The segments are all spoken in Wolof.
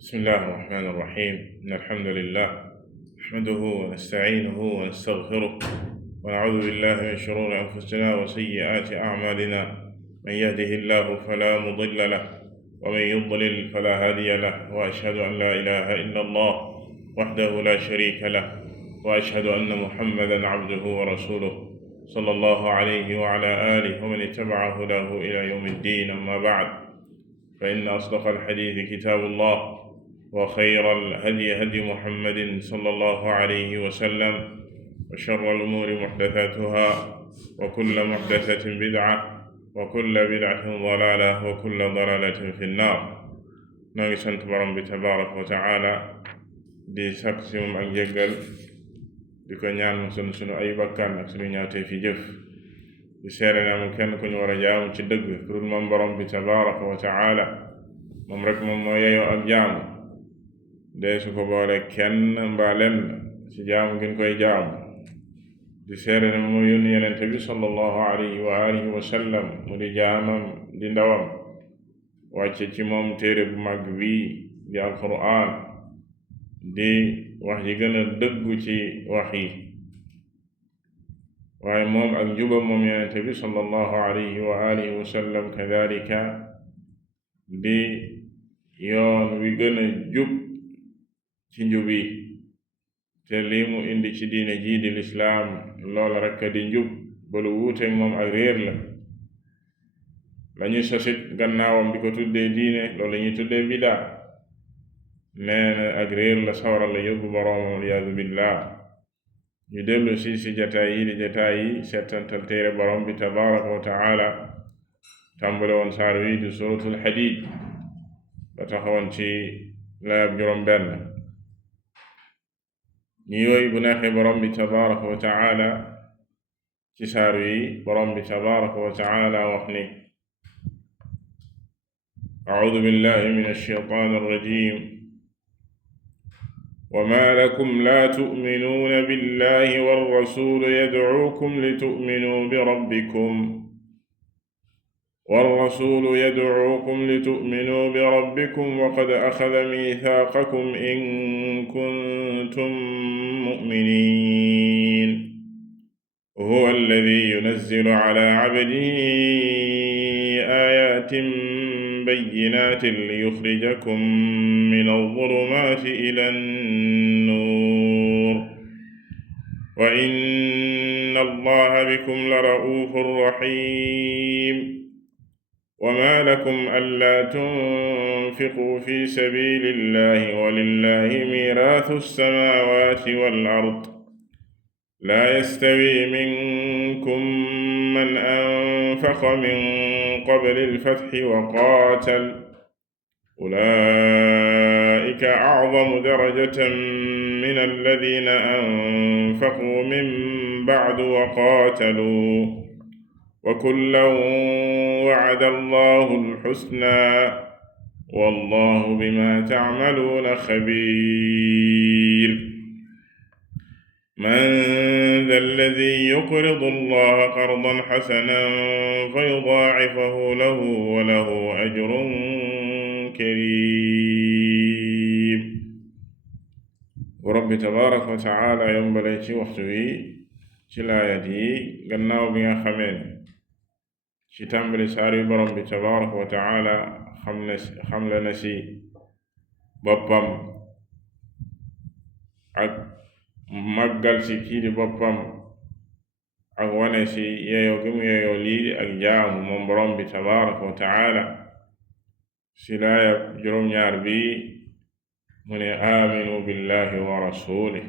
بسم الله الرحمن الرحيم إن الحمد لله نحمده ونستعينه ونستغفره ونعوذ بالله من شرور أنفسنا وسيئات أعمالنا من يهده الله فلا مضل له ومن يضلل فلا هادي له وأشهد أن لا إله إلا الله وحده لا شريك له وأشهد أن محمدا عبده ورسوله صلى الله عليه وعلى آله ومن اتبع هداه إلى يوم الدين. أما بعد، فإن أصدق الحديث كتاب الله، وخير الهدي هدي محمد صلى الله عليه وسلم، وشر الأمور محدثاتها، وكل محدثة بدعة، وكل بدعة ضلالة، وكل ضلالة في النار. نوي سنت borom bi tabaraka wa taala di sakk ci moom ak jéggal, di ko ñaan sunu ay bakkan ak sunu ñaawte fi jëf, di seere ne amul kenn ku ñu war a jaamu ci dëgg ku dul moom borom bi tabaraka wa taala. moom rek moom moo yeyoo ak jaamu, dee su ko boole kenn mbaa lenn ci jaamu ngeen koy jaamu. di seere ne moo yónni yenente bi sallallahu alayhi wa alihi wa sallam mu di jaamam di ndawam, wàcce ci moom téere bu mag bii di alquran, di wax ji gën a dëggu ci wax yi, waaye moom ak njubam moom yenente bi sallallahu alayhi wa alihi wa sallam kadalika di yoon wi gën a jub ci njub yi, te lii mu indi ci diine jii di lislaam loola rekk di njub, ba lu wuuteeg moom ak réer la. lañuy sosit gannaawam di ko tuddee diine loolu lañuy tuddee bidaa, nee na ak réer la, sawara la yóbbu boroomam waliyaadu billah. ñu dellu si jataay yi di jataay yi settantal téere borom bi tabaraka wa taala, tàmbale woon saar wi di suratul Hadiid ba taxawoon ci laayab juróom benn. ñi yooyu bu neexee borom bi tabaraka wa taala ci saar wi borom bi tabaraka wa taala wax ni: a'uudu billahi minash shaytaanir rajiim, وما لكم لا تؤمنون بالله والرسول يدعوكم لتؤمنوا بربكم وقد أخذ ميثاقكم إن كنتم مؤمنين هو الذي ينزل على عبده آيات بينات ليخرجكم من الظلمات إلى النور وإن الله بكم لرؤوف رحيم. وما لكم ألا تنفقوا في سبيل الله ولله ميراث السماوات والأرض لا يستوي منكم من أنفق من قبل الفتح وقاتل أولئك أعظم درجة من الذين أنفقوا من بعد وقاتلوا وكلا وعد الله الحسنى والله بما تعملون خبير. من ذا الذي يقرض الله قرضا حسنا فيضاعفه له وله أجر كريم. borom bi tabaraka wa taala yombale ci waxtu wi ci laayat yi gannaaw bi nga xamee ci tàmbali saar yu borom bi tabaraka wa taala xamle na ci boppam ak màggal ci kii di boppam ak wane ci yeeyoo gi mu yeeyoo lii ak jaamu moom borom bi tabaraka wa taala. ci laayab juróom-ñaar bi mu ne aaminu billahi wa rasulih,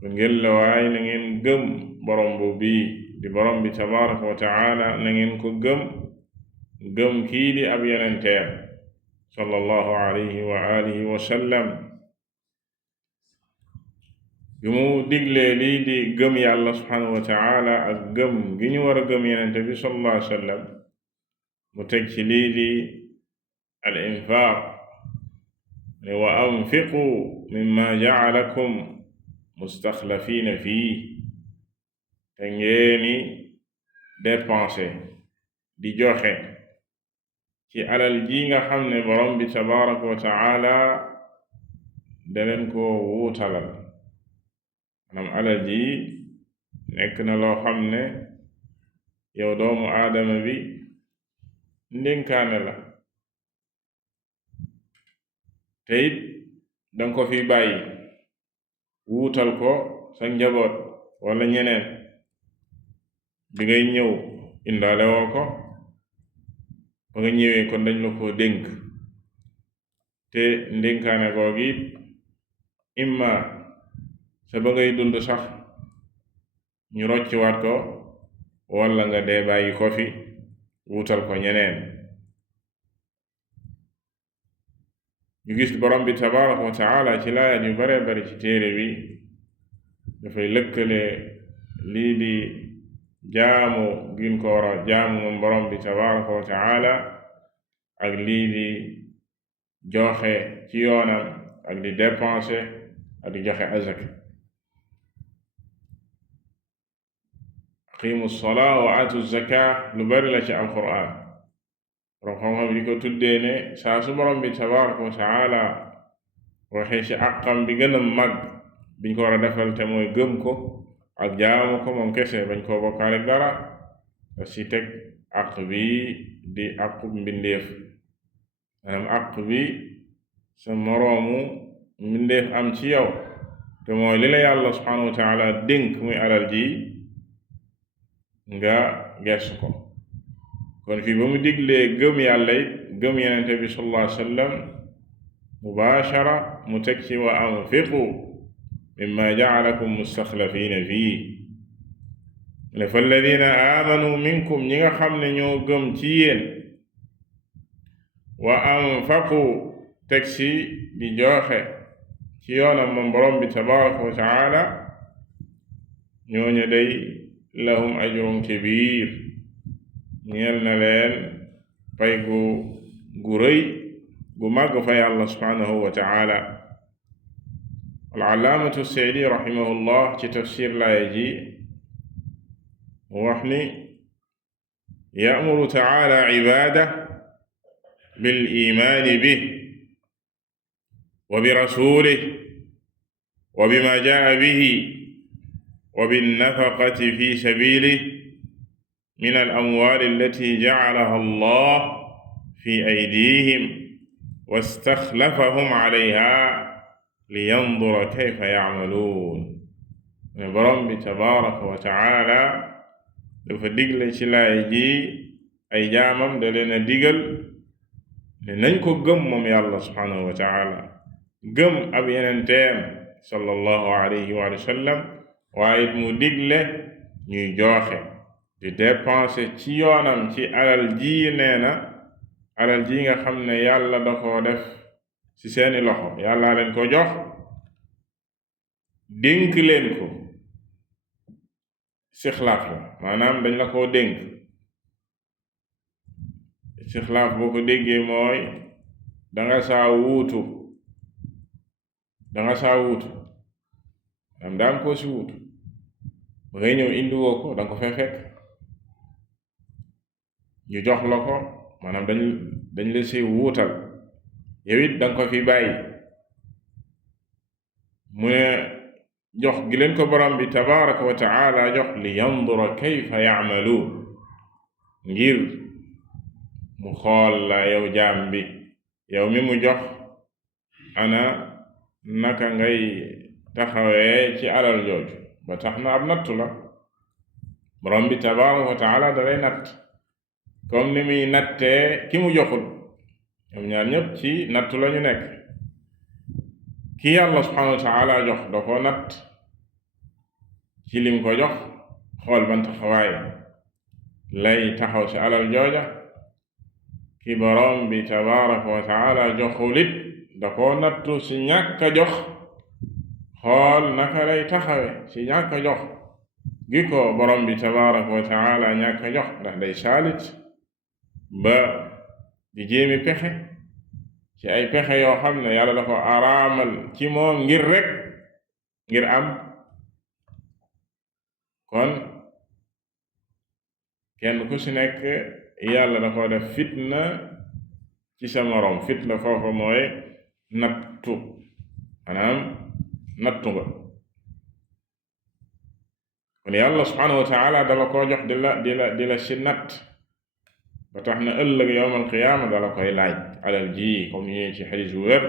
kon ngeen la waay na ngeen gëm borom bu bii di borom bi tabaraka wa taala, na ngeen ko gëm kii di ab yonenteem sallallahu alayhi wa alihi wa sallam. bi mu diglee lii di gëm yàlla subhanahu wa taala ak gëm gi ñu war a gëm yonente bi sallallahu alayhi wa sallam, mu teg ci lii di al infaaq, wa anfiqu mimma ja'alakum mustaxlafiina fii, te ngeeni dépenser di joxe ci alal ji nga xam ne borom bi tabaraka wa taala daleen ko wuutalal maanaam alal ji nekk na loo xam ne yow doomu aadama bi ndénkaane la te it danga ko fi bàyyi wuutal ko sa njaboot wala ñeneen bi ngay ñëw indaale woo ko ba nga ñëwee kon dañ la ko dénk te ndénkaane googi imma sa ba ngay dund sax ñu rocciwaat ko walla nga dee bàyyi ko fi wuutal ko ñeneen ñu gis borom bi tabaraka wa taala ci laayat yu bare bari ci téere bi dafay lëkkale lii di jaamu gin ko war a jaamu moom borom bi tabaraka wa taala ak lii di joxe ci yoonam ak di dépenser ak di joxe azaka aqimu salaa wa atu zaka lu bari la ci alquran borom xam-xam di ko tuddee ne saa su borom bi tabaraka wa taala waxee ci àqam bi gën a mag biñ ko war a defal te mooy gëm ko ak jaamu ko moom kese bañ koo bokkaale dara da ci teg àq bi di àqu mbindeef maanaam àq bi sa moroomu mbindeef am ci yow te mooy li la yàlla subhanahu wa taala dénk muy alal ji nga gersu ko kon fii ba mu diglee gëm yàlla it gëm yenente bi sallallahu alayhi wa sallam mubaashara mu teg ci wa anfiqu mimma ja'alakum mustaxlafiina fii ne fa alladina aamanu minkum ñi nga xam ne ñoo gëm ci yéen wa anfaqu teg ci di joxe ci yoonam moom borom bi tabaraka wa taala ñooñu day lahum ajrun kabiir ñeel na leen pay gu rëy gu màgg fa yàlla subhanahu wa taala al-allaamatu Sa'di rahimahullah ci tafsir laaya ji mu wax ni ya'muru taala ibaadahu bil iimaani bihi wa bi rasuulihi wa bimaa jaa'a bihi wa bin nafaqati fi sabiilihi min al-amwaali allatii ja'alahaa Allah fi aydiihim wastaxlafahum alayhaa liyandura kayfa ya'maluun ne borom bi tabaraka wa taala dafa digle ci laay ji ay jaamam da leen a digal ne nañ ko gëm moom yàlla subhanahu wa taala gëm ab yenenteem sallallahu alayhi wa sallam waaye mu digle ñuy joxe di dépenser ci yoonam ci alal ji nee na alal ji nga xam ne yàlla da koo def ci seeni loxo yàlla leen ko jox dénk leen ko istixlaaf la maanaam dañ la koo dénk istixlaaf boo ko déggee mooy danga saa wuutu am daan koo si wuutu ba ngay ñëw indiwoo ko danga ko fay fekk ñu jox la ko maanaam dañ la si wuutal yow it danga ko fi bàyyi mu ne jox gi leen ko borom bi tabaraka wa taala jox li yandura kayfa ya'maluun ngir mu xool la yow jaam bi yow mi mu jox ana naka ngay taxawee ci alal jooju ba tax na ab nattu la borom bi tabaraka wa taala dalay natt comme ni muy nattee ki mu joxul ñoom ñaar ñëpp ci nattu la ñu nekk ki yàlla subhanahu wa taala jox da ko natt ci lim ko jox xool ban taxawaay lay taxaw ci alal jooja ki borom bi tabaraka wa taala joxulit da ko nattu ci ñàkk a jox xool naka lay taxawe ci ñàkk a jox gi ko borom bi tabaraka wa taala ñàkk a jox ndax day saalit ba di jéemi pexe ci ay pexe yoo xam ne yàlla da ko araamal ci moom ngir am kon kenn ku ci nekk yàlla da ko def fitna ci sa moroom. fitna foofu mooy nattu, maanaam nattu nga. kon yàlla subhanahu wa taala dala koo jox di la si natt, ba tax na ëllëg yawmal qiyaama dala koy laaj alal ji, comme ni ñëwee ci xadiis bu wér.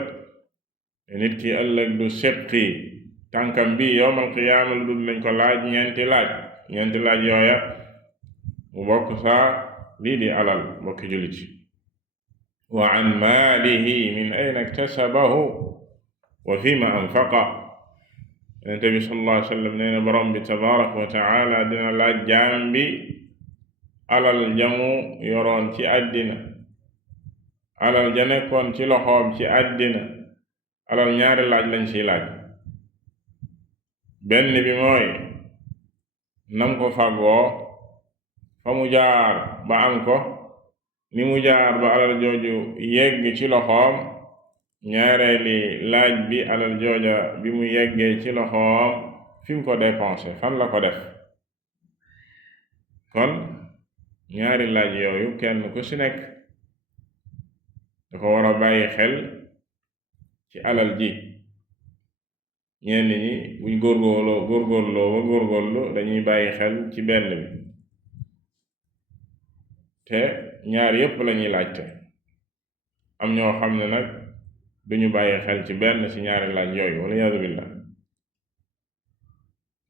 nit ki ëllëg du séqi tànkam bi yawmal qiyaama lu dul nañ ko laaj ñeenti laaj yooya mu bokk saa lii di alal, bokki jullit. wa an maalihi min ayna iktasabahu wa fima anfaqa. Yonent bi sallallahu alayhi wa sallam nee na borom bi tabaraka wa taala dina laaj jaam bi alal jamu yoroon ci àddina, alal ja nekkoon ci loxoom ci àddina. alal ñaari laaj lañ ciy laaj. benn bi mooy nam ko fàggoo, fa mu jaar ba am ko, ni mu jaar ba alal jooju yegg ci loxoom. ñaareeli laaj bi alal jooja bi mu yeggee ci loxoom fi mu ko dépensé, fan la ko def. kon ñaari laaj yooyu kenn ku ci nekk dafa war a bàyyi xel ci alal ji. ñenn ñi buñ góorgóorlu dañuy bàyyi xel ci benn bi, te ñaar yépp lañuy laajte. am ñoo xam ne nag duñu bàyyi xel ci benn ci ñaari laaj yooyu, wala yaadu billah.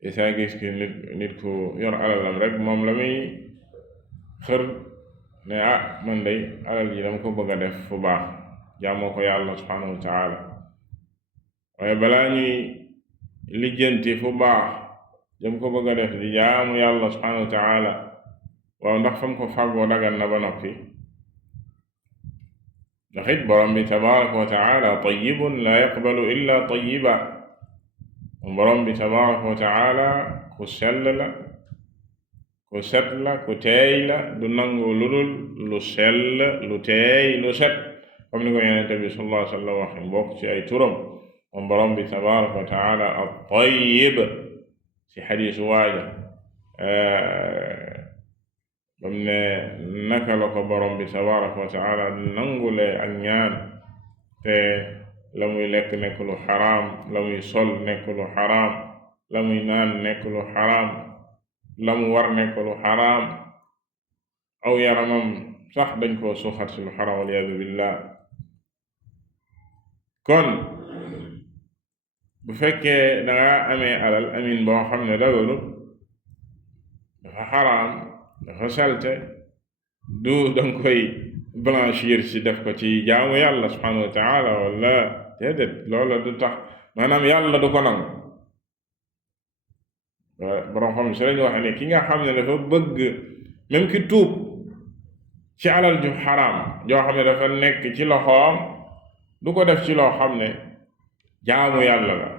isaa gis ki nit ku yor alalam rek moom la muy xër ne man day alal ji dama ko bëgg a def fu baax, jaamoo ko yàlla subhanahu wa taala. waaye balaa ñuy lijjanti fu baax jëm ko bëgg a def di jaamu yàlla subhanahu wa taala, waaw ndax fam ko fàggoo dagan na ba noppi. ndax it borom bi tabaraka wa taala tayyibun la yaqbalu illa tayyiba. borom bi tabaraka wa taala ku sell la, ku set la, ku teey la, du nangu lu dul lu sell, lu teey, lu set, comme ni ko Yonent bi sallallahu alayhi wa sallam waxe mbokk ci ay turam moom borom bi tabaraka wa taala at-tayyib. ci xadiisu waaja bam ne naka la ko borom bi tabaraka wa taala nangule ak ñaan, te la muy lekk nekk lu xaraam, la muy sol nekk lu xaraam, la muy naan nekk lu xaraam, la mu war nekk lu xaraam, aw yaramam sax dañ koo suuxat si lu xaraam, waliyaadu billah. kon bu fekkee danga amee alal amin boo xam ne dagalu, dafa xaraam, dafa salte, du danga koy blanchir ci def ko ci jaamu yàlla subhanahu wa taala, wala déedéet, loola du tax, maanaam yàlla du ko nangu. borom xam si lañu wax ne ki nga xam ne dafa bëgg, même ki tuub ci alal ju xaraam joo xam ne dafa nekk ci loxoom, du ko def ci loo xam ne jaamu yàlla la,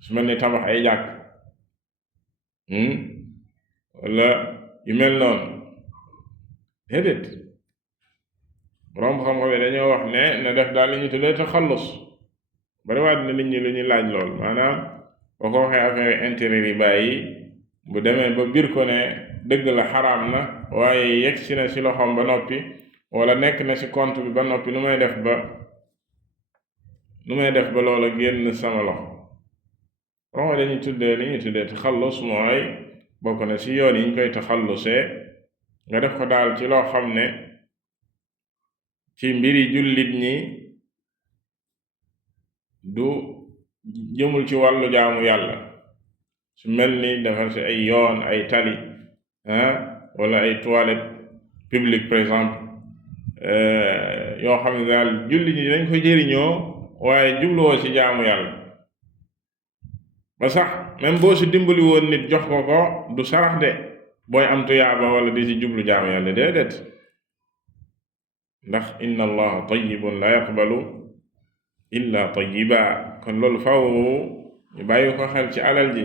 su mel ni tabax ay jàkk wala yu mel noonu, déedéet. borom xam-xam yi dañoo wax ne na def daal li ñu tuddee taxallus. bariwaat na nit ñi lu ñu laaj lool, maanaam boo ko waxee affaire intérêt riba yi, bu demee ba biir ko ne dëgg la xaraam na, waaye yegg si na si loxoom ba noppi, wala nekk na si compte bi ba noppi, nu may def ba loola génn sama loxo. borom dañuy tuddee li ñuy tuddee taxallus, mooy bokk na si yoon yi ñu koy taxallusee nga def ko daal ci loo xam ne ci mbiri jullit ñi du jëmul ci wàllu jaamu yàlla. su mel ni defar si ay yoon, ay tali, wala ay toilettes publiques par exemple, yoo xam ne daal jullit ñi dañ ko jëriñoo, waaye jubluwoo ci jaamu yàlla. ba sax même boo si dimbali woon nit jox ko du sarax de, booy am tuyaaba wala di ci jublu jaamu yàlla, déedéet. ndax inna allaha tayyibun la yaqbalu illa tayyiba. kon loolu faw ñu bàyyi ko xel ci alal ji.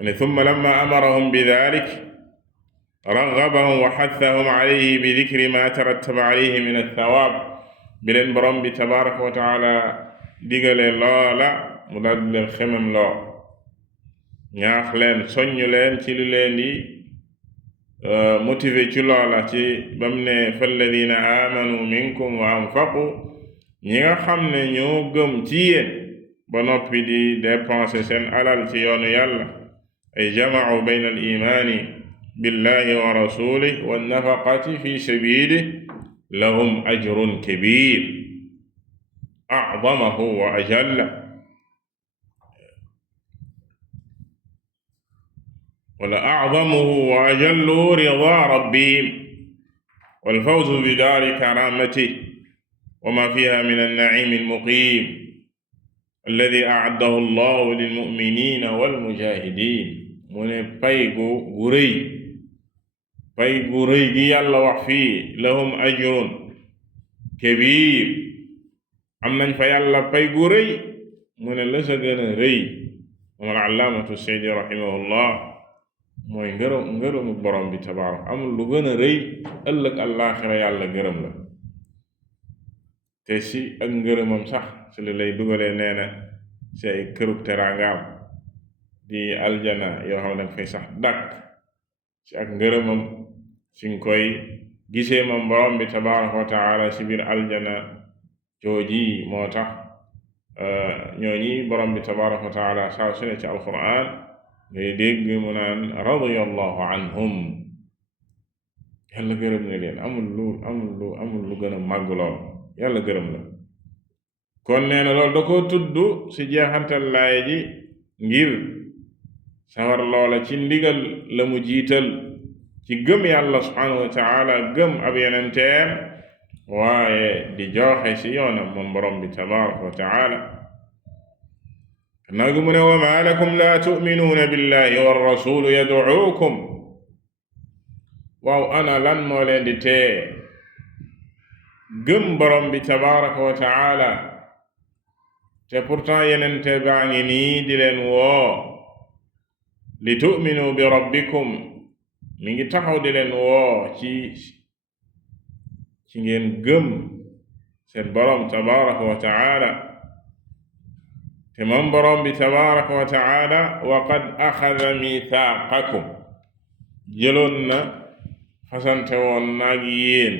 ne thumma lamma amarahum bi dhalik raghhabahum wa hathahum alayhi bi dhikri ma tarattaba alayhi min ath-thawab. bi leen borom bi tabaraka wa taala digale loola, mu daal di leen xemem loo, ñaax leen, soññ leen ci lu leen di motivé ci loola ci bam ne falladina amanu minkum wa anfaqu ñi nga xam ne ñoo gëm ci yéen ba noppi di dépenser seen alal ci yoonu yàlla ay jama'u bayna al imaani billahi wa rasulih wa nafaqati fi sabilihi lahum ajrun kabir a'zamahu wa ajalla wala a'zamuhu wa ajalluhu ridaa rabbihim wal fawzu bi daari karaamatihi wa maa fiihaa mina an-na'iimi al-muqiim alladii a'addahu Allahu lil-mu'miniina wal-mujaahidiin mu ne pay gu rëy gi yàlla wax fii lahum ajrun kabiir am nañ fa yàlla pay gu rëy mu ne la sa gën a rëy moom al-allaamatu Sa'di rahimahullah mooy ngërëmu borom bi tabaaraka amul lu gën a rëy ëllëg àllaaxira yàlla gërëm la te si ak ngërëmam sax si li lay dugalee nee na si ay kërug teraangaam di aljana yoo xam ne danga fay sax dàkk si ak ngërëmam si nga koy gisee moom borom bi tabaaraka wa taala si biir aljana jooji moo tax ñooñi borom bi tabaaraka wa taala saa su ne ci alquran ngay dégg mu naan radiyallahu anhum yàlla gërëm na leen amul lu gën a màgg lool yàlla gërëm la kon nee na loolu da ko tudd ci jeexantal laay ji ngir sawar loola ci ndigal la mu jiital ci gëm yàlla subhanahu wa taala gëm ab yenenteem waaye di joxe ci yoonam moom borom bi tabaraka wa taala nag mu ne wa maa lakum laa tu'minuuna billahi wa rasulu yad'uukum waaw ana lan moo leen di tee gëm borom bi tabaraka wa taala te pourtant yenente baa ngi nii di leen woo li tu'minu bi rabbikum mi ngi taxaw di leen woo ci ngeen gëm seen borom tabaraka wa taala te moom borom bi tabaraka wa taala wa qad axada mithaaqakum jëloon na fasante woon naag yéen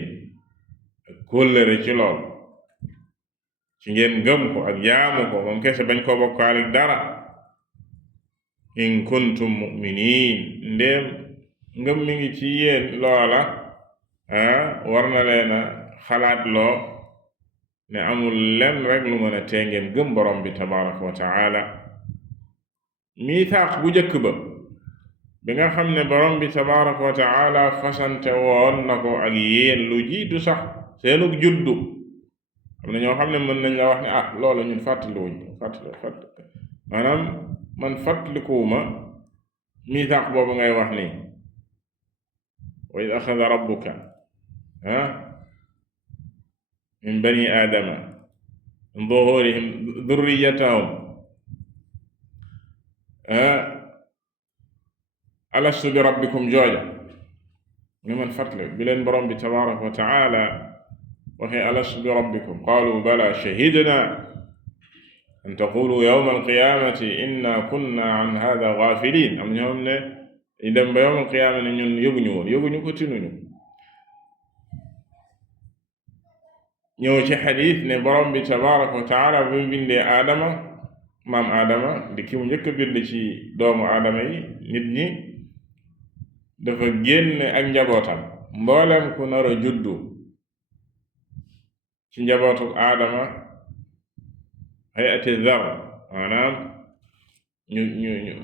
ak kóllëre ci lool ci ngeen gëm ko ak jaamu ko moom kese bañ ko bokkaalik dara in kuntum mu'minin ndéem ngëm mi ngi ci yéen loola war na leena xalaat loo ne amul lenn rek lu mën a tee ngeen gëm borom bi tabaraka wa taala miitaax bu njëkk ba bi nga xam ne borom bi tabaraka wa taala fasante woon na ko ak yéen lu jiitu sax seenug juddu am na ñoo xam ne mën nañ la wax ne loola ñun fàttaliwuñ maanaam man fàttalikuwuma miitaax boobu ngay wax nii wa id axada rabbuka min bani aadama min zuhurihim dhurriyatahum alastu bi rabbikum jooja ni man fàttali bi leen borom bi tabaraka wa taala waxee alastu bi rabbikum qaalu bala shahidna an taqulu yawma alqiyamati inna kunna an hada ghafilin am ñoom ne dem ba yawma alqiyama ne ñun yëguñu ko tinuñu ñëw ci xadiis ne borom bi tabaraka wa taala bi mu bindee aadama maam aadama di ki mu njëkk a bind ci doomu aadama yi nit ñi dafa génne ak njabootam mboolem ku nar a juddu ci njabootu aadama hayati zar maanaam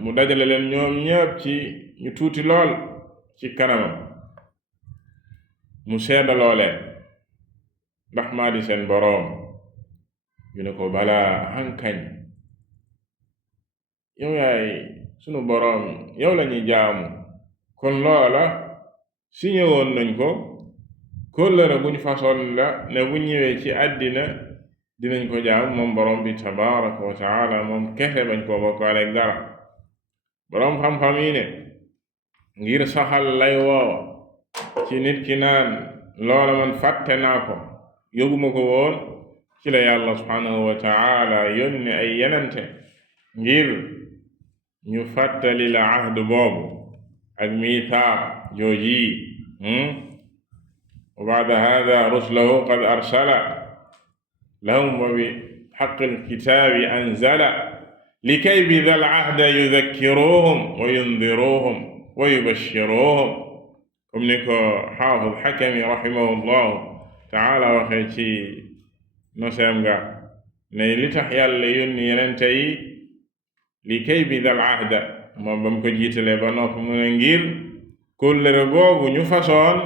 mu dajale leen ñoom ñëpp ci ñu tuuti lool ci kanamam mu seedaloo leen ndax maa di seen boroom ñu ne ko balaa hankañ yow yaay sunu boroom yow lañuy jaamu kon loola si ñëwoon nañ ko kóllëre buñ façon la ne bu ñëwee ci àddina dinañ ko jaamu moom boroom bi tabaraka wa taala moom kese bañ koo bokkaale dara boroom xam-xam yi ne ngir saxal lay woowa ci nit ki naan loola man fàtte naa ko yóbuma ko woon ci la yàlla subhanahu wa taala yónni ay yenente ngir ñu fàttali la ahd boobu ak miithaaq jooji wa ba'da hada rusulahu qad arsala lahum wa bi haqqil kitaabi anzala likay bi dhal ahda yudhakkiruhum wa yundiruhum wa yubashshiruhum comme ni ko xaafid Xakami rahimahullahu taala waxee ci noseem ga ne li tax yàlla yónni yenente yi likay bi dhal ahda moom ba mu ko jiitalee ba noppi mu ne ngir kóllëre googu ñu façon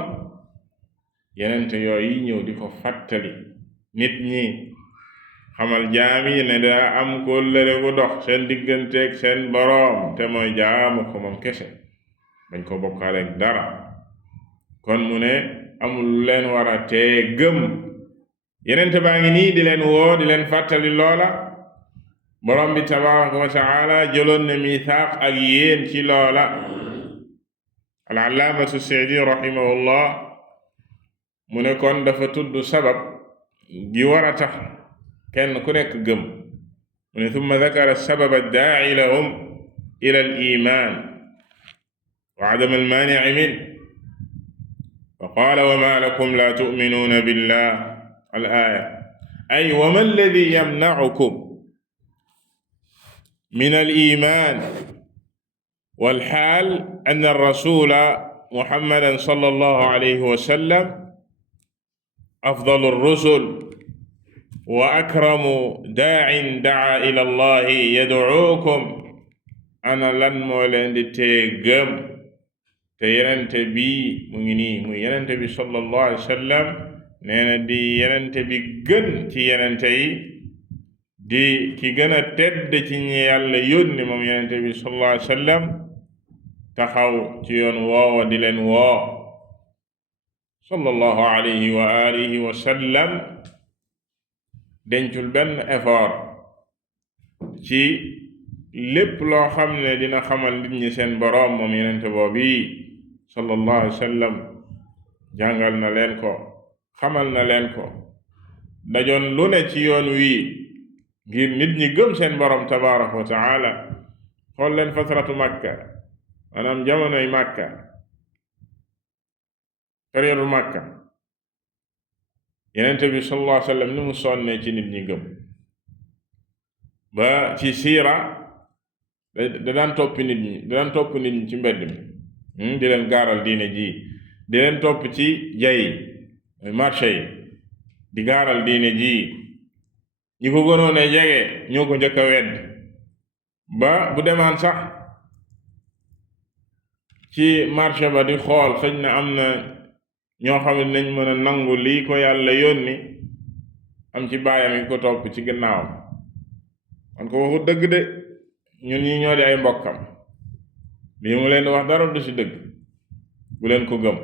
yenente yooyu ñëw di ko fàttali nit ñi xamal jaam yi ne daa am kóllëre gu dox seen digganteeg seen boroom te mooy jaamu ko moom kese bañ ko bokkaaleeg dara kon mu ne amul lu leen war a tee gëm yenente baa ngi nii di leen woo di leen fàttali loola boroom bi tabaraka wa taala jëloon ne mithaaq ak yéen ci loola al-allaamatu Sa'di rahimahullah mu ne kon dafa tudd sabab gi war a tax kenn ku nekk gëm mu ne thumma dakara sabab ad-daa'i lahum ila al-iimaan wa adama al-maani'i minhu fa qaala wa maa lakum laa tu'minuuna billah al-aaya ay wa maa alladhii yamna'ukum min al-iimaan wal xaal anna ar-rasuula muhammadan sallallahu alayhi wa sallam afdalu ar-rusul wa akramu daa'in da'aa ila allahi yad'uukum ana lan moo leen di tee gëm te yenente bi mu ngi nii muy yenente bi sallallahu alayhi wa sallam nee na di yenente bi gën ci yenente yi di ki gën a tedd ci ñi yàlla yónni moom yenente bi sallallahu alayhi wa sallam taxaw ci yoon woowa di leen woo sallallahu alayhi wa alihi wa sallam dencul benn effort ci lépp loo xam ne dina xamal nit ñi seen boroom moom yenente boobu sallallahu alayhi wa sallam jàngal na leen ko xamal na leen ko dajoon lu ne ci yoon wii ngir nit ñi gëm seen boroom tabaraka wa taala xool leen fatratu makka maanaam jamonoy makka période makka yenente bi sallallahu alayhi wa sallam ni mu sonne ci nit ñi gëm ba ci siira da daan topp nit ñi ci mbedd mi di leen gaaral diine ji di leen topp ci jay marché yi di gaaral diine ji ñi ko gënoon a jege ñoo ko njëkk a wedd ba bu demaan sax ci marché ba di xool xëy na am na ñoo xam ne nañ mën a nangu lii ko yàlla yónni am ci baayam yi ko topp ci gannaawam man ko waxu dëgg de ñun ñi ñoo di ay mbokkam lii mu leen di wax dara du ci dëgg bu leen ko gëm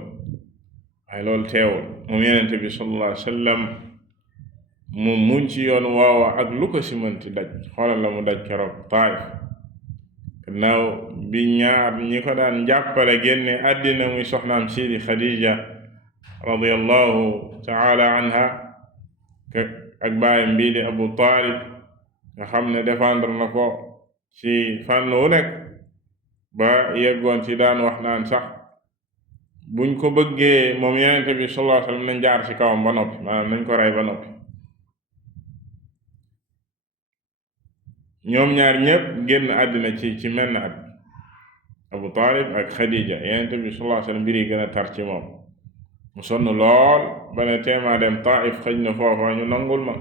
waaye loolu teewul moom yenente bi sallallahu alayhi wa sallam mu muñ ci yoon woowa ak lu ko si mënti daj xoolal la mu daj keroog Taif gannaaw bi ñaar ñi ko daan jàppale génne àddina muy soxnaam siidi Khadija radiyallahu taala anha ak baayam bii di Abu Talib nga xam ne défendre na ko ci fànn wu nekk ba yeggoon ci daan wax naan sax buñ ko bëggee moom yenente bi sallallahu alayhi wasallam nañ jaar ci kawam ba noppi maanaam nañ ko rey ba noppi ñoom ñaar ñépp génn àddina ci menn at Abu Talib ak Khadija yenente bi sallallahu alayhi wasallam mbir yi gën a tar ci moom mu sonn lool ba ne teemaa dem Taif xëj na foofa ñu nangul ma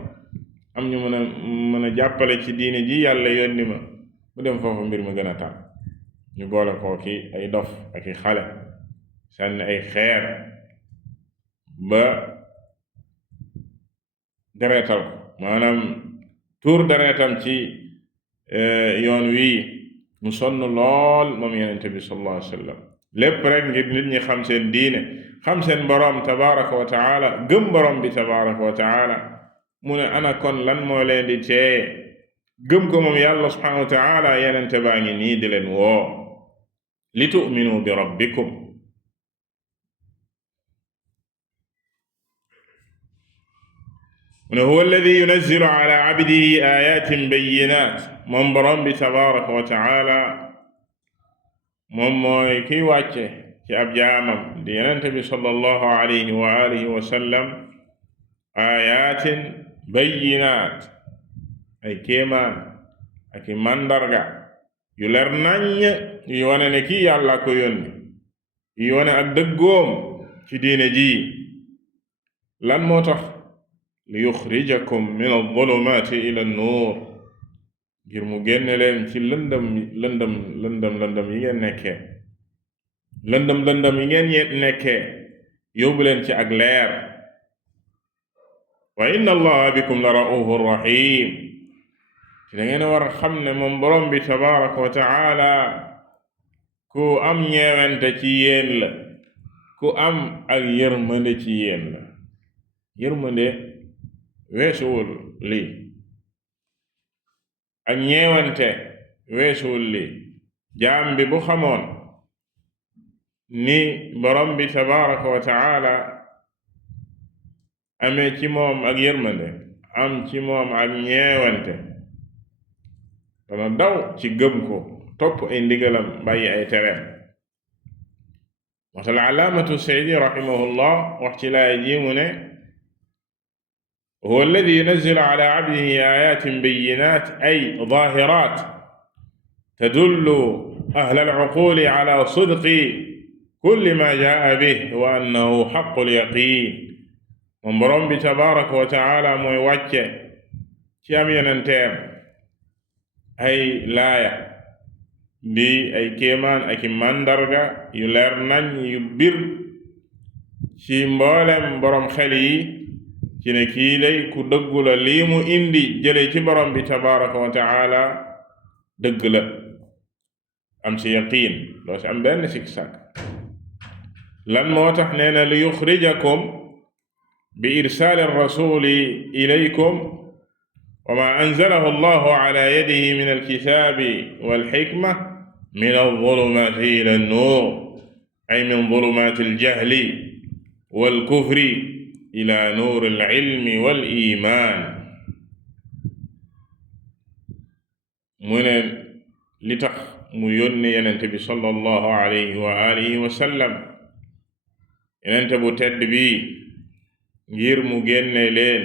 am ñu mën a jàppale ci diine ji yàlla yónni ma mu dem foofa mbir ma gën a tar ñu boole koo ki ay dof ak i xale sànni ay xeer ba deretal ko maanaam tuur deretam ci yoon wii mu sonn lool moom yenente bi sallallahu alayhi wa sallam lépp rek ngir nit ñi xam seen diine xam seen boroom tabaraka wa taala gëm boroom bi tabaraka wa taala mu ne ana kon lan moo leen di tee gëm ko moom yàlla subhanahu wa taala yenente baa ngi nii di leen woo li tu'minu bi rabbikum mu ne huwa alladi yunazzilu ala abdihi ayatin bayyinat moom boroom bi tabaraka wa taala moom mooy kiy wàcce ci ab jaamam di yenente bi sallallahu alayhi wa alihi wa sallam ayatin bayyinaat ay kéemaan ak i màndarga yu leer naññ yu wane ne kii yàlla ko yónni yu wane ak dëggoom ci diine ji lan moo tax li yuxrijakum min adulumaati ila nuur ngir mu génne leen ci lëndëm yi ngeen nekkee lëndëm yi ngeen nekkee yóbbu leen ci ak leer wa inna allaha bikum la ra'ufur rahim ci da ngeen war a xam ne moom borom bi tabaraka wa taala ku am ñeewante ci yéen la ku am ak yërmande ci yéen la yërmande weesuwul lii ak ñeewante weesuwul lii jaam bi bu xamoon ni borom bi tabaraka wa taala amee ci moom ak yërmande am ci moom ak ñeewante dana daw ci gëm ko topp ay ndigalam bàyyi ay tereem waxtal alaamatu Sa'di rahimahullah wax ci laay ji mu ne huwa alladi yunazzilu ala abdihi ayatin bayyinat ay zahirat tadullu ahla al-uquli ala sidqi kulli ma jaa bih wa annahu haqqul yaqin moom borom bi tabaraka wa taala mooy wàcce ci am yonenteem ay laaya di ay kéemaan ak i màndarga yu leer nañ yu bir ci mboolem borom xel yi ci ne kii lay ku dëggu la lii mu indi jële ci borom bi tabaraka wa taala dëgg la am si yaqiin doo si am benn sik sak lan moo tax nee na li yuxrijakum bi irsaali rasuli ilaykum wa ma anzalahu allahu ala yadihi min alkitaabi walxikma min alzulumaati ila annuur ay min zulumaati aljahli walkufri ila nuur alilmi waliman mu ne li tax mu yónni yenente bi sallallahu alayhi wa alihi wa sallam yenente bu tedd bi ngir mu génne leen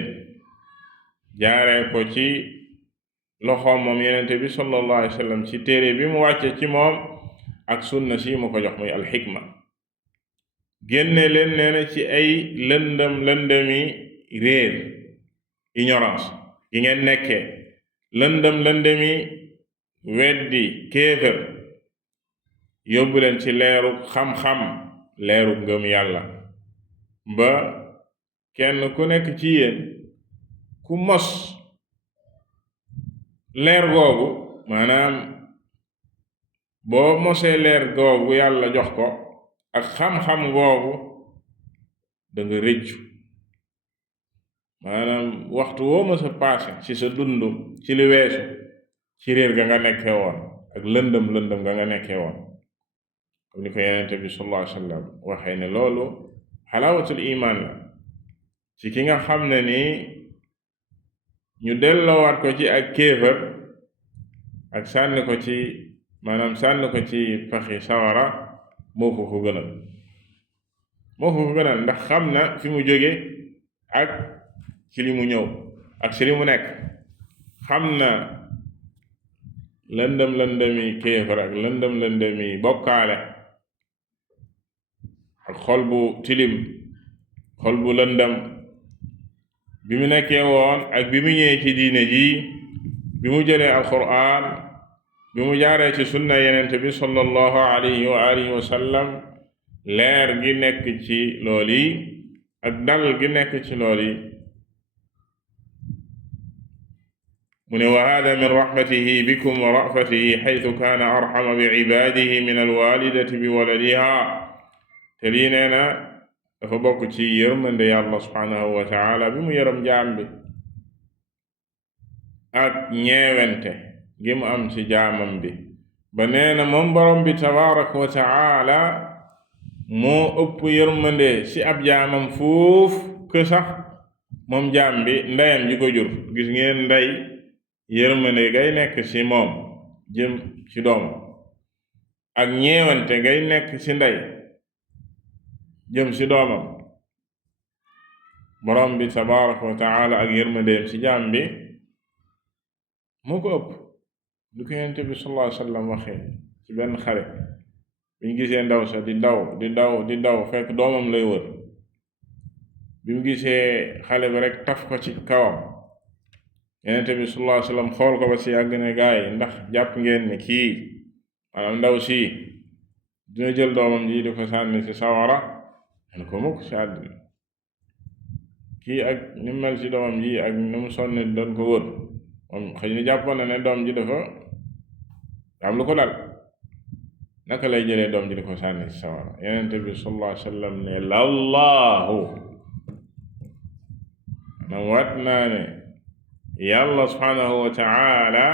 jaare ko ci loxoom moom yenente bi sallallahu alayhi wa sallam ci téere bi mu wàcce ci moom ak sunna si mu ko jox muy alxikma génne leen nee na ci ay lëndëmi réer ignorance yi ngeen nekkee lëndëmi weddi kéefër yóbbu leen ci leeru xam-xam leeru ngëm yàlla ba kenn ku nekk ci yéen ku mos leer googu maanaam boo mosee leer googu yàlla jox ko ak xam-xam googu da nga rëccu maanaam waxtu woo mos a paase ci sa dund ci li weesu ci réer ga nga nekkee woon ak lëndëm ga nga nekkee woon comme ni ko yenente bi sallallahu alayhi wa sallam waxee ne loolu xalaawatul iman la ci ki nga xam ne ni ñu delloowaat ko ci ak kéefër ak sànni ko ci paxi sawara moo ko gënal ndax xam na fi mu jóge ak ci li mu ñëw ak ci li mu nekk xam na lëndëmi kéefër ak lëndëmi bokkaale ak xol bu tilim xol bu lëndëm bi mu nekkee woon ak bi mu ñëwee ci diine ji bi mu jëlee alquran bi mu jaaree ci sunna yenente bi sallallahu alayhi wa alihi wa sallam leer gi nekk ci lool yi ak dal gi nekk ci lool yi mu ne wa hada min rahmatihi bikum wa rafatihi xaytu kaana arxama bi cibaadihi min alwalidati bi waladiha te lii nee na dafa bokk ci yërmande yàlla subhanahu wa taala bi mu yërëm jaam bi ak ñeewente gi mu am ci jaamam bi ba nee na moom borom bi tabaraka wa taala moo ëpp yërmande ci ab jaamam fuuf que sax moom jaam bi ndeyam ji ko jur gis ngeen ndey yërmande gay nekk ci moom jëm ci doom ak ñeewante gay nekk ci ndey jëm ci doomam, borom bi tabaraka wa taala ak yërmandeem ci jaam bi moo ko ëpp. du ko Yonent bi sallallahu alayhi wa sallam waxee ci benn xare biñ gisee ndaw sa di daw fekk doomam lay wër, bi mu gisee xale bi rek taf ko ci kawam. Yonent bi sallallahu alayhi wa sallam xool ko ba ci yàgg ne gaay ndax jàpp ngeen ne kii maanaam ndaw si dina jël doomam ji di ko sànni ci sawara? ne ko mukk ci àddina. kii ak ni mel ci doomam ji ak ni mu sonne doon ko wër, moom xëy na jàppoon na ne doom ji dafa am lu ko dal, naka lay jëlee doom ji di ko sànni ci sawara? Yonent bi sallallahu alayhi wa sallam ne lallaahu, na wat naa ne yàlla subhaanahu wa taala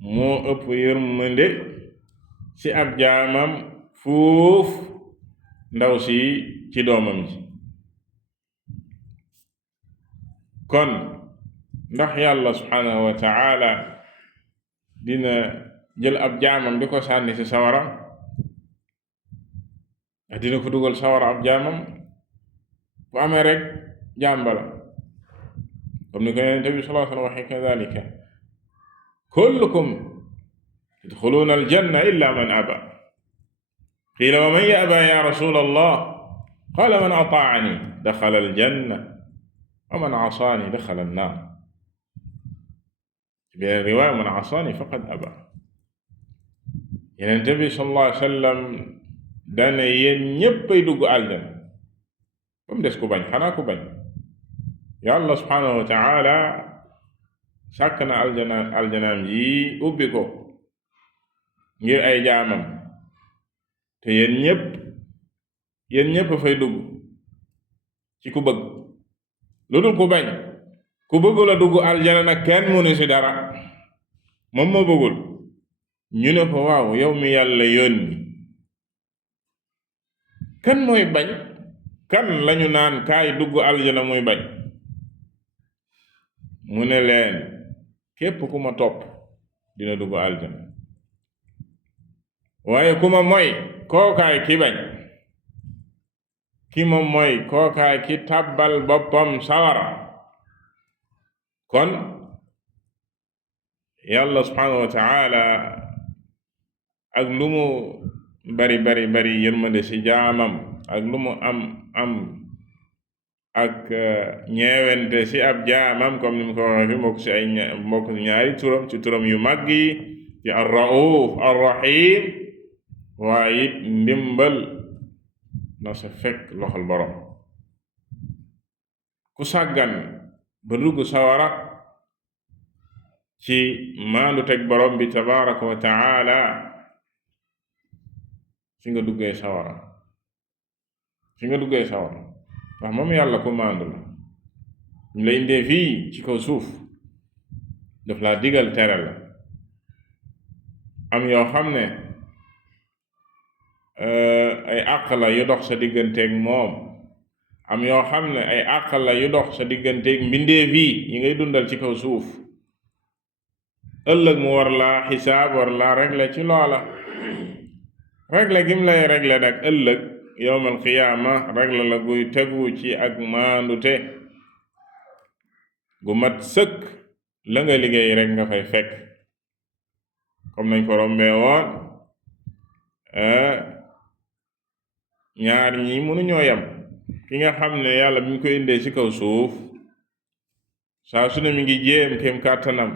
moo ëpp yërmande ci ab jaamam fuuf ndaw si ci doomam ji. kon ndax yàlla subhaanahu wa taala dina jël ab jaamam di ko sànni ci sawara? ndax dina ko dugal sawara ab jaamam? bu amee rek jàmbala, comme ni ko Yonent bi sallallahu alayhi wa sallam waxee kadhalika kullukum tadxuluuna aljanna illa man aba qiila wa man yaba ya rasula allah qaala man ataani daxala aljanna wa man asaani daxala annaar. ci beneen riwaaya man asaani faqad aba. Yonent bi sallallahu alayhi wa sallam dane yéen ñépp ay dugg aljana ba mu des ku bañ. xanaa ku bañ? yàlla subhaanahu wa taala sàkk na aljanaam yi ubbi ko ngir ay jaamam, te yéen ñépp fay dugg ci ku bëgg. lu dul ku bañ, ku bëggul a dugg aljana nag kenn mënu ci dara, moom moo bëggul. ñu ne ko waaw yow mi yàlla yónni, kan mooy bañ? kan lañu naan kaay dugg aljana muy bañ? mu ne leen képp ku ma topp dina dugg aljana, waaye ku ma moy kookaay ki bañ. ki ma moy kookaay ki tàbbal boppam sawara. kon yàlla subhaanahu wa taala ak lu mu bari yërmande ci jaamam, ak lu mu am ak ñeewente ci ab jaamam, comme ni mu ko waxee fi mbokk ci ñaari turam, ci turam yu mag yi, ci ar-Rauf ar-Rahim, waaye it ndimbal na sa fekk loxol borom. ku sàggan ba dugg sawara ci maandu teg borom bi tabaraka wa taala, fi nga duggee sawara ndax moom yàlla ko maandu la. ñu lay indee fii ci kaw suuf daf laa digal tere la. am yoo xam ne ay àq la yu dox sa digganteeg moom, am yoo xam ne ay àq la yu dox sa digganteeg mbindeef yi ngay dundal ci kaw suuf. ëllëg mu war laa xisaab, war laa régler ci loola. régler gim lay régler nag ëllëg yawmal qiyaama régler la guy tegu ci ak maandute gu mat sëkk. la nga liggéey rek nga fay fekk, comme nañ ko rombee woon. ñaar ñi mënuñoo yem. ki nga xam ne yàlla bi ñu ko indee ci kaw suuf saa su ne mi ngi jéem kem kàttanam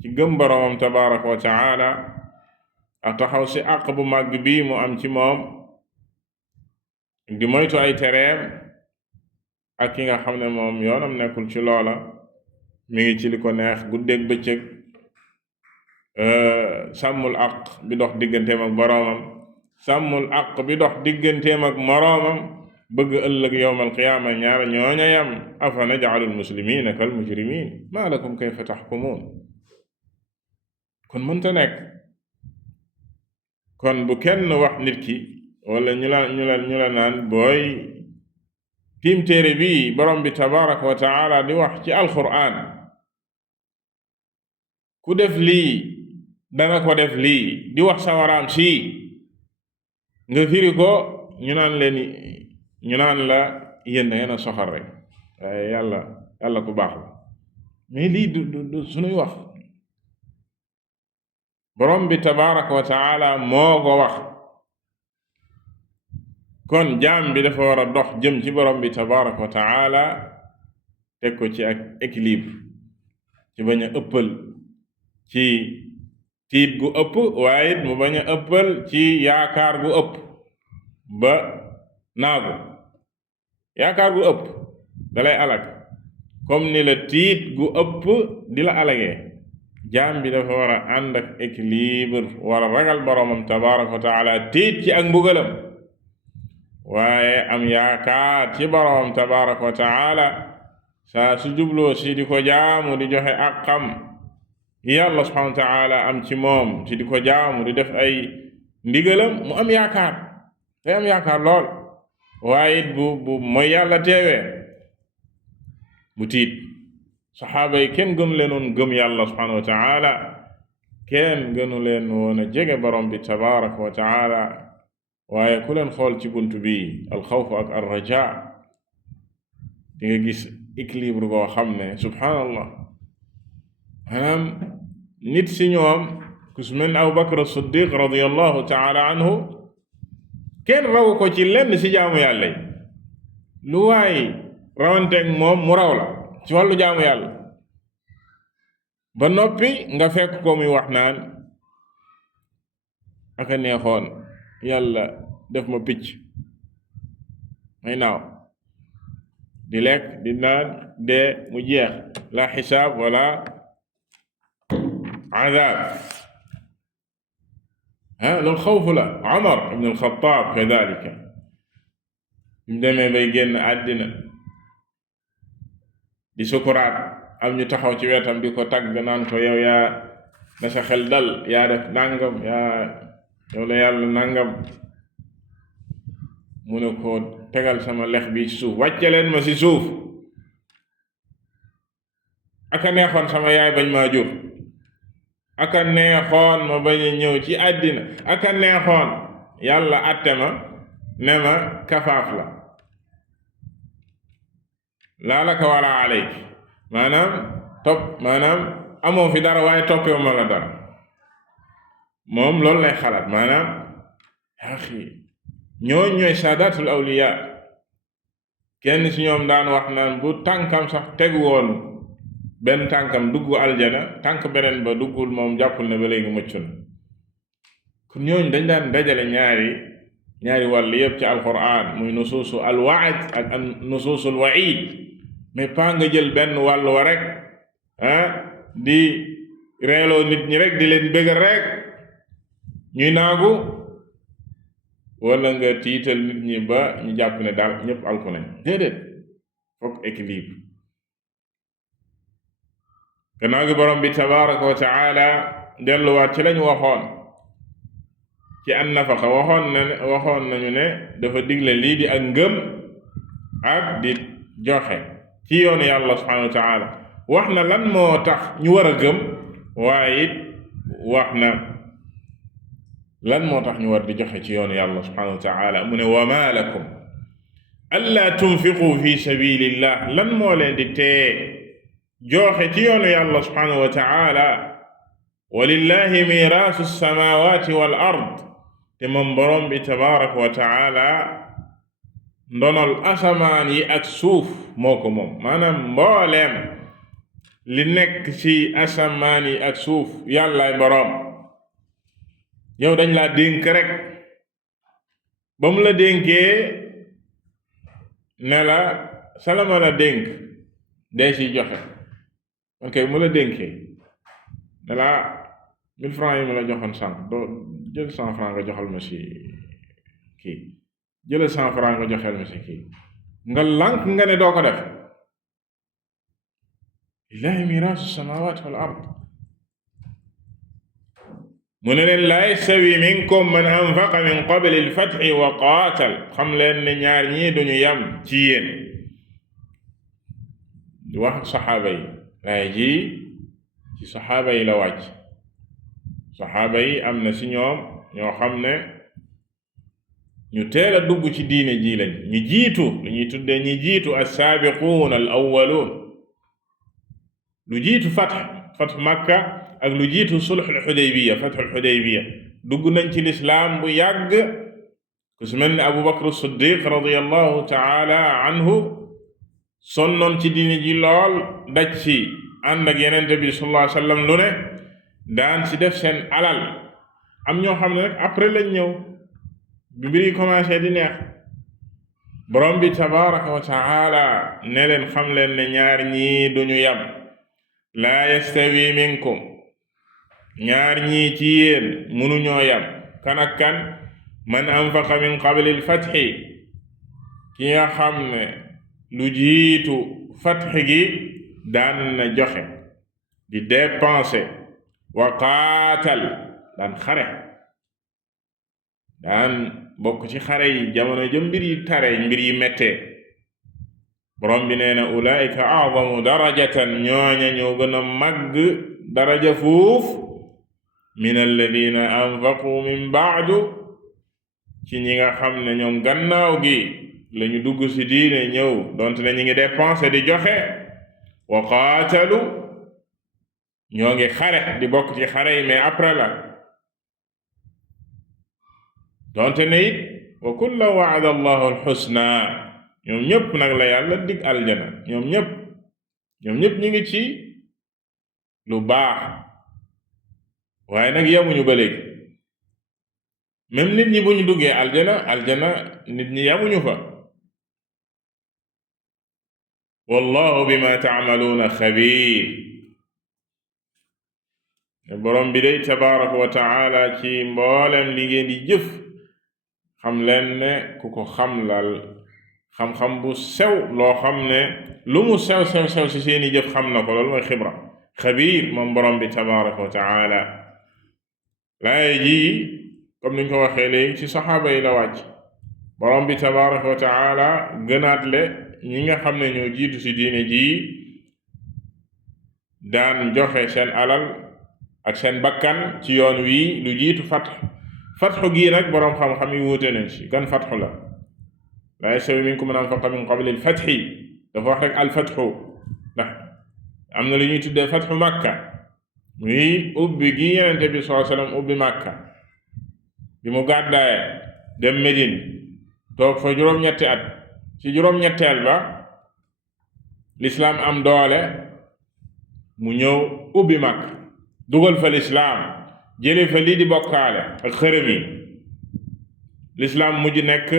ci gëm boroomam tabaraka wa taala ak taxaw ci àq bu màgg bii mu am ci moom, di moytu ay tereem, ak ki nga xam ne moom yoonam nekkul ci loola, mi ngi ci li ko neex guddeeg bëccëg, sàmmul àq bi dox digganteem ak boroomam, sàmmul àq bi dox digganteem ak moroomam, bëgg ëllëg yawmal qiyaama ñaar ñooña yam. afa naj'alul muslimiina kal mujrimiin maa lakum kayfa taxkumuun. kon mënta nekk. kon bu kenn wax nit ki wala ñu la naan booy tiim téere bi borom bi tabaraka wa taala di wax ci alquran, ku def lii dana ko def lii, di wax sawaraam si nga firi ko ñu naan la yéen da ngeen a soxor rek waaye yàlla ku baax la mais lii du sunuy wax borom bi tabaraka wa taala moo ko wax kon jaam bi dafa war a dox jëm ci borom bi tabaraka wa taala teg ko ci ak équilibre ci bañ a ëppal ci tiit gu ëpp waaye it mu bañ a ëppal ci yaakaar gu ëpp ba naagu yaakaar gu ëpp dalay alag comme ni la tiit gu ëpp di la alagee jaam bi dafa war a ànd ak équilibre war a ragal boromam tabaraka wa taala tiit ci ak mbugalam waaye am yaakaar ci boromam tabaraka wa taala saa su jubloo si di ko jaamu di joxe àqam yàlla subhanahu wa taala am ci moom si di ko jaamu di def ay ndigalam mu am yaakaar te am yaakaar lool waaye it bu mooy yàlla teewee bu tiit saxaaba yi kenn gënu leen woon gëm yàlla subhanahu wa taala kenn gënu leen woon a jege borom bi tabaraka wa taala waaye ku leen xool ci bunt bi alxawf ak arraja di nga gis équilibre boo xam ne subhanallah maanaam nit si ñoom ku su mel ne Abu Bakr as-Siddiq radiyallahu taala anhu kenn raw ko ci lenn si jaamu yàlla yi lu waay rawanteeg moom mu raw la ci wàllu jaamu yàlla ba noppi nga fekk ko muy wax naan aka neexoon yàlla def ma picc may naaw di lekk di naan dee mu jeex la xisaab wala azab loolu xawfu la Umar ibn al-Khattab kadalika mu demee bay génn àddina di sukuraat am ñu taxaw ci wetam di ko tagg naan ko yow yaa na sa xel dal yaa def nangam yow la yàlla nangam mu ne ko tegal sama lex bi ci suuf wàcce leen ma ci suuf aka neexoon sama yaay bañ maa jur aka neexoon ma bañ a ñëw ci àddina aka neexoon yàlla atte ma ne ma kafaaf la laa laka wala aleyk maanaam amoo fi dara waaye toppewu ma la dara moom loolu lay xalaat maanaam yaxi ñooy saadatul awliya kenn ci ñoom daan wax naan bu tànkam sax tegu woon benn tànkam dugg aljana tànk beneen ba duggul moom jàppul ne ba léegi mucc na kon ñooñu dañ daan dajale ñaari wàll yépp ci alquran muy nusuusu alwaad ak nusuusu alwaid mais pas nga jël benn wàll wa rek di reeloo nit ñi rek di leen bëggal rek ñuy naagu wala nga tiital nit ñi ba ñu jàpp ne daal ñëpp alku nañ déedéet fokk équilibre gannaaw gi borom bi tabaraka wa taala delluwaat ci lañu waxoon ci an nafaqa waxoon nañu ne dafa digle lii di ak ngëm ak di joxe ci yoonu yàlla subhanahu wa taala wax na lan moo tax ñu war a gëm waaye it wax na lan moo tax ñu war di joxe ci yoonu yàlla subhanahu wa taala mu ne wa ma lakum allaa tunfiqu fi sabilillah lan moo leen di tee joxe ci yoonu yàlla subhanahu wa taala walillahi miraasu samawati wal ard te moom borom bi tabaraka wa taala ndonol asamaan yi ak suuf moo ko moom maanaam mbooleem li nekk ci asamaan yi ak suuf yàllaay borom yow dañ laa dénk rek ba mu la dénkee ne la salama la dénk dee ci joxe ok mu la dénkee ne la 1000 francs yi mu la joxoon sànq doo jël 100 francs nga joxal ma ci kii jëlal 100 francs nga joxal ma ci kii nga lànk nga ne doo ko def lillahi miraasu samawati wal ard mu ne leen laa yastawi minkum man anfaqa min qabli al-fathi wa qaatal xam leen ne ñaar ñii duñu yam ci yéen di wax saxaaba yi laay ji ci saxaaba yi la wàcc saxaaba yi am na ci ñoom ñoo xam ne ñu teel a dugg ci diine ji lañ ñu jiitu lu ñuy tuddee ñi jiitu as-saabiquun al awwaluun lu jiitu fatx makka ak lu jiitu sulxul xudaybiya fatxul xudaybiya dugg nañ ci lislaam bu yàgg ku su mel ne abu bakr siddiq radiyallahu taala anhu sonnoon ci diine ji lool daj ci ànd ak yenente bi sallallahu alayhi wa sallam lu ne daan ci def seen alal am ñoo xam ne nag après lañ ñëw bi mbir yi commencé di neex borom bi tabaraka wa taala ne leen xam leen ne ñaar ñii duñu yam laa yastawi minkum ñaar ñii ci yéen mënuñoo yam kan ak kan man anfaqa min qabli al-fathi ki nga xam ne lu jiitu fatx gi daan na joxe di dépenser wa qaatal daan xare daan bokk ci xare yi jamono jëm mbir yi tare mbir yi mettee borom bi nee na ulaika a'zamu darajatan ñooña ñoo gën a màgg daraja fuuf min alladina anfaqu min ba'du ci ñi nga xam ne ñoom gannaaw gi lañu dugg ci diine ñëw donte ne ñi ngi dépenser di joxe wa qaatalu ñoo ngi xare di bokk ci xare yi mais après la donte ne it wa kullan wa'ada allahu alxusna ñoom ñëpp nag la yàlla dig aljana ñoom ñëpp ñu ngi ci lu baax waaye nag yemuñu ba léegi même nit ñi bu ñu duggee aljana nit ñi yemuñu fa wallahu bima ta'maluuna xabiir borom bi day tabaraka wa taala ci mboolem li ngeen di jëf xam leen ne ku ko xamlal xam-xam bu sew loo xam ne lu mu sew ci seeni jëf xam na ko loolu mooy xibra xabiir moom borom bi tabaraka wa taala laay ji comme niñ ko waxee léegi ci saxaaba yi la wàcc borom bi tabaraka wa taala gënaat le ñi nga xam ne ñoo jiitu ci diine ji daan joxe seen alal ak seen bakkan ci yoon wii lu jiitu fatxu gii nag boroom xam-xam yi wuute nañ ci gan fatxu la laa yastawi minkum man anfaqa min qabli al-fathi dafa wax rek al-fatxu ndax am na lu ñuy tuddee fatxu makka muy ubbi gi yenente bi sallallahu alayhi wasallam ubbi makka bi mu gàddaaye dem Médine toog fa juróom-ñetti at ci juróom-ñetteel ba lislaam am doole mu ñëw ubbi makka dugal fa lislaam jële fa lii di bokkaale ak xërëm yi lislaam mujj nekk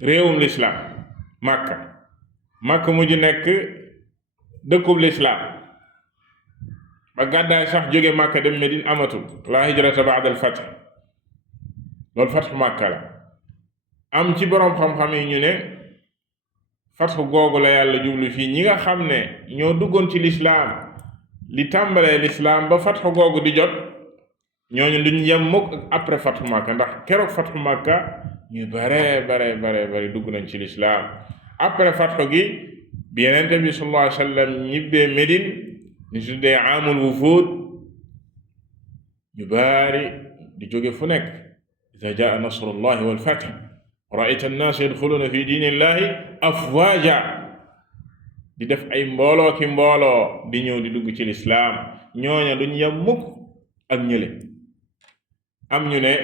réewum lislaam makka mujj nekk dëkkub lislaam ba gàddaay sax jóge makka dem Medine amatul la hijrata ba'da al-fath loolu fatxu makka la am ci boroom xam-xam yi ñu ne fatxu googu la yàlla jublu fii ñi nga xam ne ñoo duggoon ci lislaam li tàmbalee lislaam ba fatxu googu di jot ñooñu duñ yem mukk après fatxu makka ndax keroog fatxu makka ñu bare dugg nañ ci lislaam après fatxu gi bi yenente bi sallallahu alayhi wa sallam ñibbee Médine ñu tuddee aamul wufuud ñu bari di jóge fu nekk iza jaa nasrullahi wal fath ra'ayta an-naasa yadxuluuna fi diinillahi afwaaja di def ay mbooloo ki mbooloo di ñëw di dugg ci lislaam ñooña duñ yem mukk ak ñële am ñu ne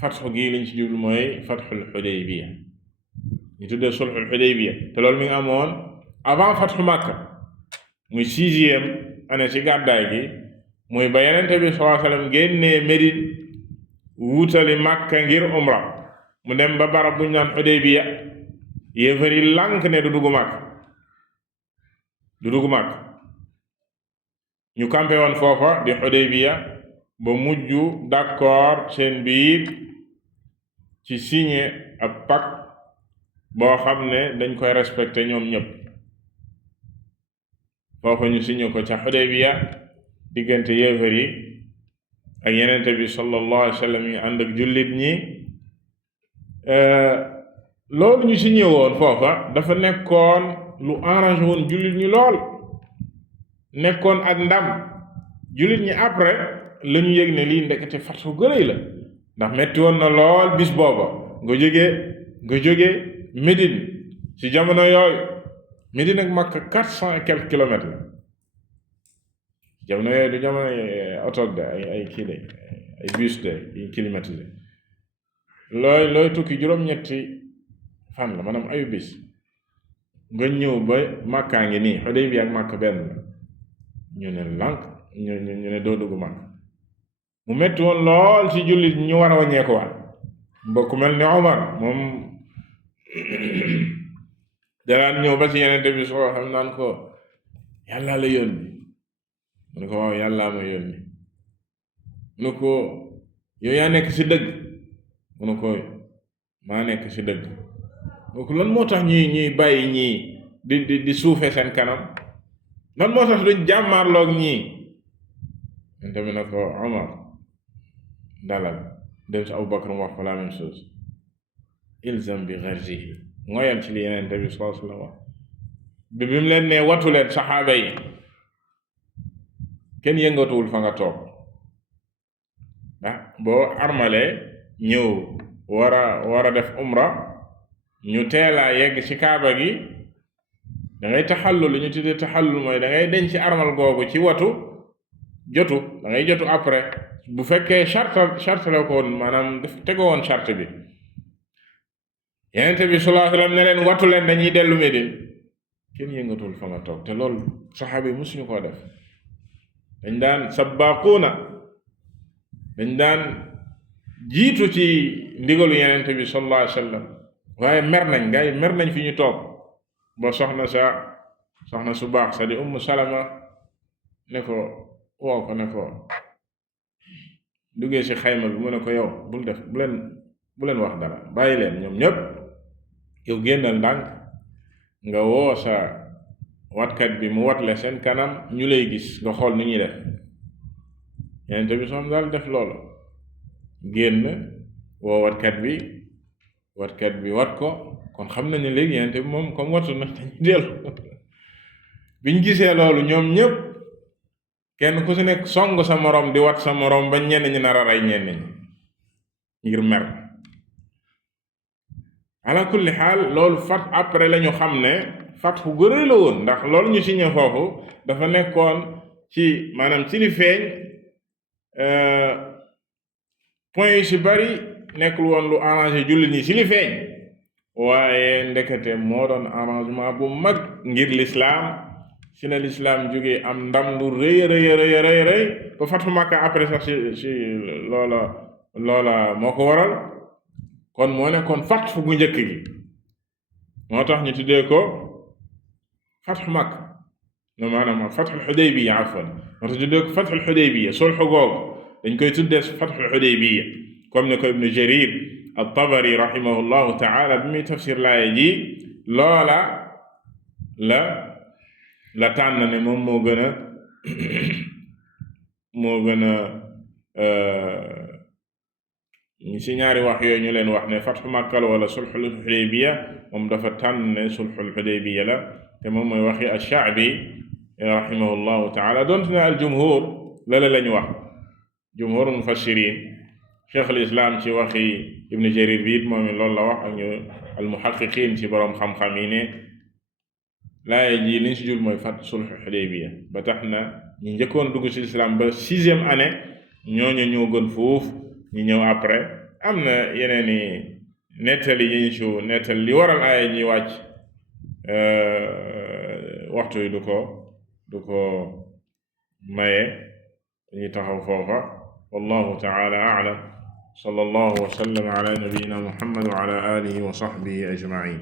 fatxu gi liñ ci jublu mooy fatxul xudaybiya ñu tuddee sulxul xudaybiya te loolu mi ngi amoon avant fatxu makka muy 6e année ci gàddaay gi muy ba yenente bi sallallahu alayhi wasallam génnee Médine wutali makka ngir umra mu dem ba barab buñ naan xudaybiya yéefar yi lànk ne du dugg makka ñu campé woon foofa di xudaybiya ba mujj d'accord seen biir ci signé ab pacte boo xam ne dañ koy respecté ñoom ñëpp foofa ñu signé ko ca xudaybiya diggante yéefar yi ak yenente bi sallallahu alayhi wa sallam yi ànd ak jullit ñi loolu ñu signé woon foofa dafa nekkoon lu arrangé woon jullit ñi lool nekkoon ak ndam jullit ñi après la ñu yëg ne lii ndekete fatxu gërëy la ndax metti woon na lool bis booba nga jóge Médine ci jamono yooyu. Médine ak Makka 400 et quelques kilomètres la jamono yooyu du jamono oto de ay kii de ay bus de ay climatisé looy tukki juróom-ñetti fan la maanaam ayu bis nga ñëw ba Makka ngi nii Xudaybiya ak Makka benn la ñu ne lànk ñu ne doo dugg Makka mu metti woon lool ci jullit ñu war a wàññeeku waat mbokk mel ni Omar moom danaan ñëw ba ci Yonent bi soo xam naan ko yàlla la yónni mu ne ko waaw yàllaa ma yónni mu ne ko yow yaa nekk ci dëgg mu ne ko maa nekk ci dëgg mu ne ko lan moo tax ñuy bàyyi ñii di suufee seen kanam lan moo tax duñ jàmmaarloog ñii man tamit ne ko Omar dalal dem ci Abubakar mu wax ko la même chose ilzam bi gharzihi ngoyal ci li Yonent bi sallallahu alayhi wa sallam bi mu leen ne watu leen saxaaba yi kenn yëngatuwul fa nga toog boo armalee ñëw war a def umra ñu teelaa yegg ci kaaba gi da ngay taxallul lu ñu tuddee taxallul mooy da ngay denc ci armal googu ci watu jotu da ngay jotu après bu fekkee charte la ko woon maanaam daf tegoo woon charte bi Yonent bi sallallahu alayhi wa sallam ne leen watu leen dañuy dellu Médine kenn yëngatuwul fa nga toog te loolu saxaaba yi musuñu koo def dañ daan sabbaaquuna dañ daan jiitu ci ndigalu Yonent bi sallallahu alayhi wa sallam waaye mer nañ fi ñu toog ba soxna su baax sa di Ummu Salama ne ko woo ko ne ko duggee ci xayma bi mu ne ko yow bu leen wax dara bàyyi leen ñoom ñëpp yow génnal ndànk nga woo sa watkat bi mu watle seen kanam ñu lay gis nga xool ni ñuy def Yonent bi soom daal def loolu génn woo watkat bi wat ko kon xam nañu léegi Yonent bi moom comme watu na dañuy dellu biñ gisee loolu ñoom ñëpp kenn ku ci nekk song sa moroom di wat sa moroom ba ñenn ñi nar a rey ñenn ñi ngir mer ala kulli xaal loolu après lañu xam ne fatxu gërëy la woon ndax loolu ñu signé foofu dafa nekkoon ci maanaam ci li feeñ point yu ci bari nekkul woon lu arrangé jullit ñi ci li feeñ waaye ndekete moo doon arrangement bu mag ngir lislaam ci la lislaam jógee am ndam lu rëy ba fatxu Makka après sax ci loola moo ko waral kon moo nekkoon fatxu gu njëkk gi moo tax ñu tuddee ko fatxu Makka no maanaam fatxul Xudaybiya afwan moo tax ñu tuddee ko fatxul Xudaybiya sulxu googu dañ koy tuddee fatxul Xudaybiya comme ne ko Ibnu Jarir at-Tabari rahimahullahu taala bi muy tafsir laaya ji loola la tànn ne moom moo gën a ci ñaari wax yooyu ñu leen wax ne fatxu Makka la wala sulxul Xudaybiya moom dafa tànn ne sulxul Xudaybiya la te moom mooy waxi ash-Sha'bi rahimahullahu taala doonte ne al-jumhur lañu wax jumhur mufassirin Cheikh al-Islam ci waxi Ibn Jarir bi it moom loolu la wax ak ñu al-muhaqqiqin ci boroom xam-xam yi ne laaya ji liñ si jul mooy fat sulxu Xudaybiya ba tax na ñu njëkkoon dugg ci islam ba 6e année ñooñu ñoo gën foofu ñu ñëw après am na yeneeni nettali yi ñu ci nettali li waral aaya ji wàcc waxtu yi du ko maye dañuy taxaw foofa wallahu ta'ala a'lam sallallahu wa sallam ala nabiyyina Muhammad wa ala alihi wa sahbihi ajma'in